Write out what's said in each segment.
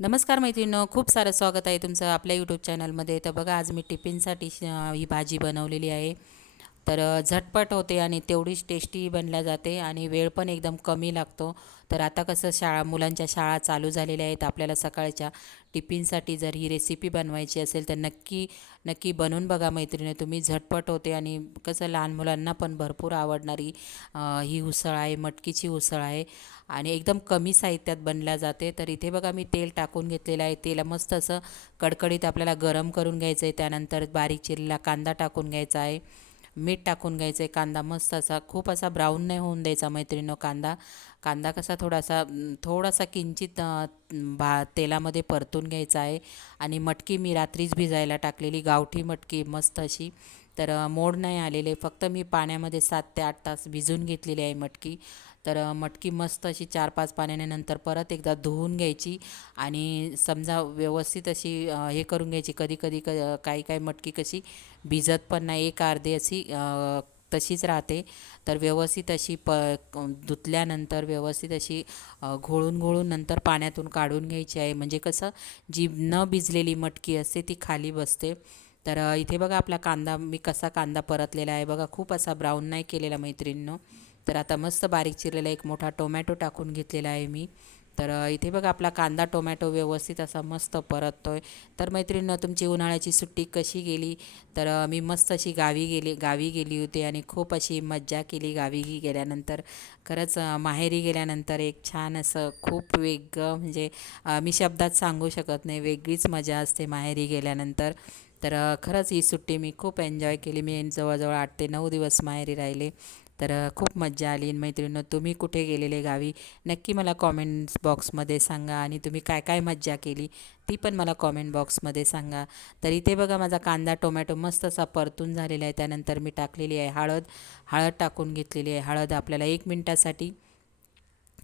नमस्कार मैत्रिणींनो खूप सारं स्वागत आहे तुमचं आपल्या यूट्यूब चॅनलमध्ये तर बघा आज मी टिफिनसाठी ही भाजी बनवलेली आहे. तर झटपट होते आणि तेवढीच टेस्टी बनल्या जाते आणि वेळ पण एकदम कमी लागतो. तर आता कसं शाळा मुलांच्या शाळा चालू झालेल्या आहेत. आपल्याला सकाळच्या टिफिनसाठी जर ही रेसिपी बनवायची असेल तर नक्की नक्की बनवून बघा मैत्रिणी. तुम्ही झटपट होते आणि कसं लहान मुलांना पण भरपूर आवडणारी ही उसळ आहे मटकीची उसळ आहे आणि एकदम कमी साहित्यात बनल्या जाते. तर इथे बघा मी तेल टाकून घेतलेलं आहे. तेल मस्त असं कडकडीत आपल्याला गरम करून घ्यायचं आहे. त्यानंतर बारीक चिरलेला कांदा टाकून घ्यायचा आहे. मीठ टाकून घ्यायचं आहे. कांदा मस्त असा खूप असा ब्राऊन नाही होऊन द्यायचा मैत्रिणीनो कांदा. कांदा कसा थोडासा थोडासा किंचित भा तेलामध्ये परतून घ्यायचा आहे. आणि मटकी मी रात्रीच भिजायला टाकलेली गावठी मटकी मस्त अशी. तर मोड नाही आलेले. फक्त मी पाण्यामध्ये सात ते आठ तास भिजून घेतलेली आहे मटकी. तर मटकी मस्त अशी चार पाच पाण्याने नंतर परत एकदा धुवून घ्यायची आणि समजा व्यवस्थित अशी हे करून घ्यायची. कधी कधी क काही काही मटकी कशी भिजत पण नाही एक अर्धी अशी तशीच राहते. तर व्यवस्थित अशी प धुतल्यानंतर व्यवस्थित अशी घोळून घोळून नंतर पाण्यातून काढून घ्यायची आहे. म्हणजे कसं जी न भिजलेली मटकी असते ती खाली बसते. तर इथे बघा आपला कांदा मी कसा कांदा परतलेला आहे. बघा खूप असा ब्राऊन नाही केलेला मैत्रिणीनं. तर आता मस्त बारीक चिरलेला एक मोठा टोमॅटो टाकून घेतलेला आहे मी. तर इथे बघा आपला कांदा टोमॅटो व्यवस्थित असा मस्त परततो आहे तर मैत्रिणीनं तुमची उन्हाळ्याची सुट्टी कशी गेली? तर मी मस्त अशी गावी गेली गावी गेली होती आणि खूप अशी मज्जा केली गावी गेल्यानंतर. खरंच माहेरी गेल्यानंतर एक छान असं खूप वेगळं म्हणजे मी शब्दात सांगू शकत नाही वेगळीच मजा असते माहेरी गेल्यानंतर. तर खरंच ही सुट्टी मी खूप एन्जॉय केली. मी जवळजवळ आठ ते नऊ दिवस माहेरी राहिले. तर खूप मज्जा आली. मैत्रिणींनो तुम्ही कुठे गेलेले गावी? नक्की मला कॉमेंट्स बॉक्समध्ये सांगा. आणि तुम्ही काय काय मज्जा केली ती पण मला कॉमेंट बॉक्समध्ये सांगा. तर इथे बघा माझा कांदा टोमॅटो मस्त असा परतून झालेला आहे. त्यानंतर मी टाकलेली आहे हळद. हळद टाकून घेतलेली आहे. हळद आपल्याला एक मिनटासाठी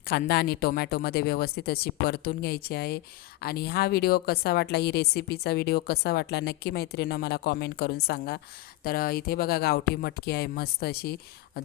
कांदा आणि टोमॅटोमध्ये व्यवस्थित अशी परतून घ्यायची आहे. आणि हा व्हिडिओ कसा वाटला ही रेसिपीचा व्हिडिओ कसा वाटला नक्की मैत्रिणं मला कॉमेंट करून सांगा. तर इथे बघा गावठी मटकी आहे मस्त अशी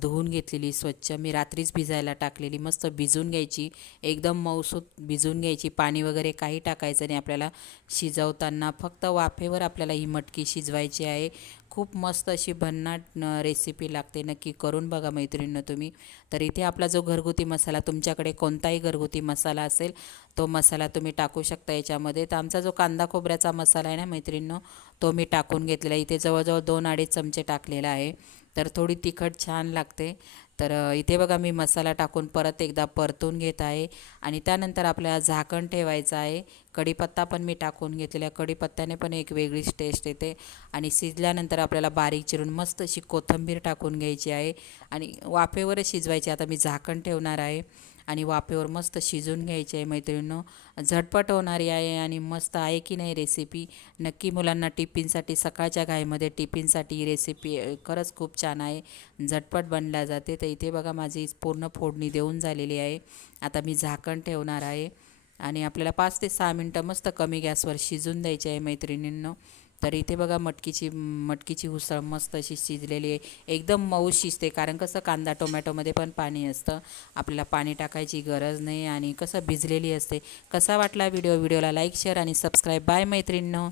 धुवून घेतलेली स्वच्छ. मी रात्रीच भिजायला टाकलेली मस्त भिजून घ्यायची. एकदम मऊसूत भिजून घ्यायची. पाणी वगैरे काही टाकायचं नाही आपल्याला शिजवताना. फक्त वाफेवर आपल्याला ही मटकी शिजवायची आहे. खूप मस्त अशी भन्नाट रेसिपी लागते. नक्की करून बघा मैत्रिणीनं तुम्ही. तर इथे आपला जो घरगुती मसाला तुमच्याकडे कोणताही घरगुती मसाला असेल तो मसाला तुम्ही टाकू शकता याच्यामध्ये. तर आमचा जो कांदा खोबऱ्याचा मसाला आहे ना मैत्रिणींनो तो मी टाकून घेतलेला आहे. इथे जवळजवळ दोन अडीच चमचे टाकलेला आहे. तर थोडी तिखट छान लागते. तर इथे बघा मी मसाला टाकून परत एकदा परतून घेत आहे आणि त्यानंतर आपल्याला झाकण ठेवायचं आहे. कढीपत्ता पण मी टाकून घेतलेला आहे. कढीपत्त्याने पण एक वेगळीच टेस्ट येते आणि शिजल्यानंतर आपल्याला बारीक चिरून मस्त अशी कोथिंबीर टाकून घ्यायची आहे आणि वाफेवरच शिजवायची. आता मी झाकण ठेवणार आहे. आणि वाफेवर मस्त शिजून घ्यायची आहे मैत्रिणीनं. झटपट होणारी आहे आणि मस्त आहे की नाही रेसिपी नक्की मुलांना टिफिनसाठी सकाळच्या घाईमध्ये टिफिनसाठी ही रेसिपी खरंच खूप छान आहे. झटपट बनल्या जाते. तर इथे बघा माझी पूर्ण फोडणी देऊन झालेली आहे. आता मी झाकण ठेवणार आहे. आणि आपल्याला पाच ते सहा मिनटं मस्त कमी गॅसवर शिजून द्यायची आहे मैत्रिणींनो. तर इथे बघा मटकीची मटकीची उसळ मस्त अशी शिजलेली आहे. एकदम मऊ शिजते कारण कसं कांदा टोमॅटोमध्ये पण पाणी असतं. आपल्याला पाणी टाकायची गरज नाही आणि कसं भिजलेली असते. कसा वाटला व्हिडिओ? व्हिडिओला लाईक शेअर आणि सबस्क्राईब. बाय मैत्रिणींनो.